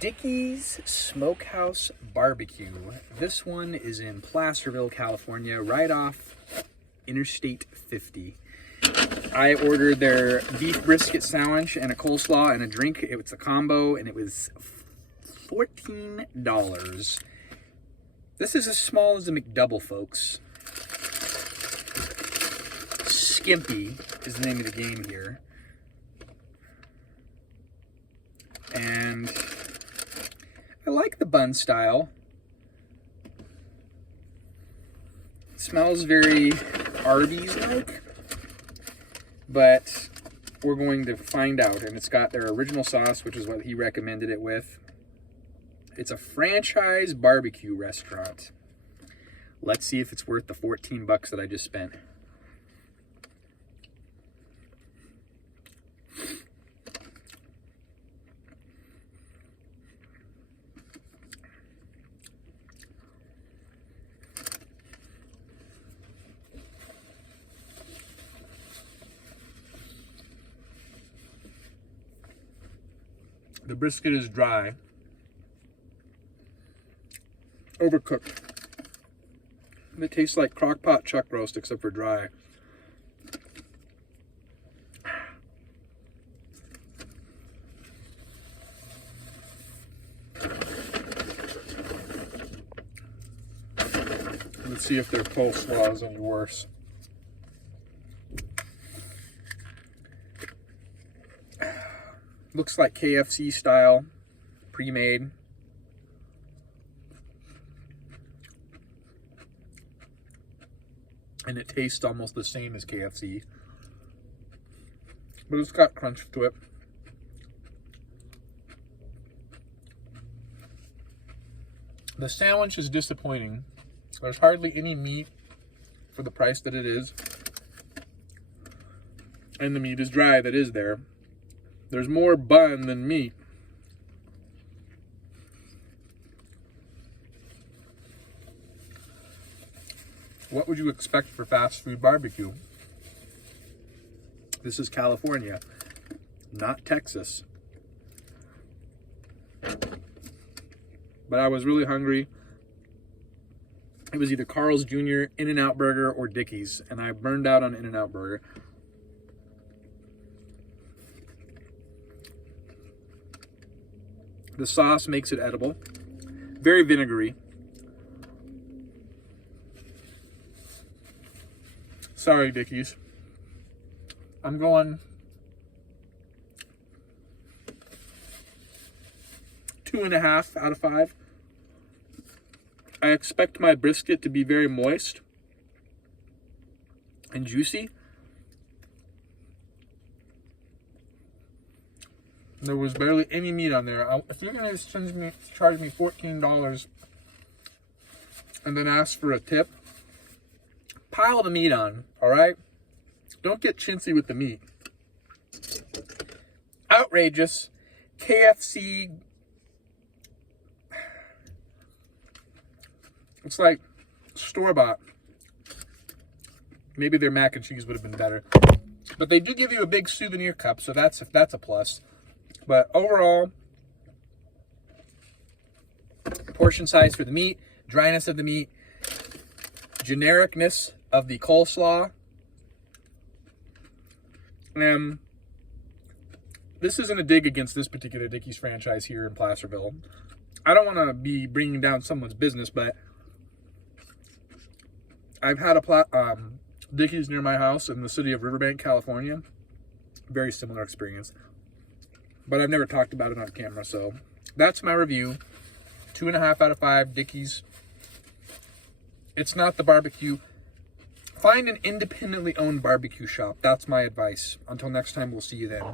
Dickey's Smokehouse Barbecue. This one is in Placerville, California, right off Interstate 50. I ordered their beef brisket sandwich and a coleslaw and a drink. It was a combo and it was $14. This is as small as a McDouble, folks. Skimpy is the name of the game here. And I like the bun style. It smells very Arby's-like, but we're going to find out. And it's got their original sauce, which is what he recommended it with. It's a franchise barbecue restaurant. Let's see if it's worth the 14 bucks that I just spent. The brisket is dry, overcooked. It tastes like crock-pot chuck roast except for dry. Let's see if their coleslaw is any worse. Looks like KFC style, pre-made. And it tastes almost the same as KFC. But it's got crunch to it. The sandwich is disappointing. There's hardly any meat for the price that it is. And the meat is dry that is there. There's more bun than meat. What would you expect for fast food barbecue? This is California, not Texas. But I was really hungry. It was either Carl's Jr., In-N-Out Burger, or Dickey's, and I burned out on In-N-Out Burger. The sauce makes it edible. Very vinegary. Sorry, Dickey's. I'm going 2.5 out of 5. I expect my brisket to be very moist and juicy. There was barely any meat on there. If you're going to charge me $14 and then ask for a tip, pile the meat on, all right? Don't get chintzy with the meat. Outrageous. KFC. It's like store-bought. Maybe their mac and cheese would have been better. But they do give you a big souvenir cup, so that's a plus. But overall, portion size for the meat, dryness of the meat, genericness of the coleslaw. This isn't a dig against this particular Dickey's franchise here in Placerville. I don't want to be bringing down someone's business, but I've had a Dickey's near my house in the city of Riverbank, California. Very similar experience. But I've never talked about it on camera, so that's my review. 2.5 out of 5, Dickey's. It's not the barbecue. Find an independently owned barbecue shop. That's my advice. Until next time, we'll see you then.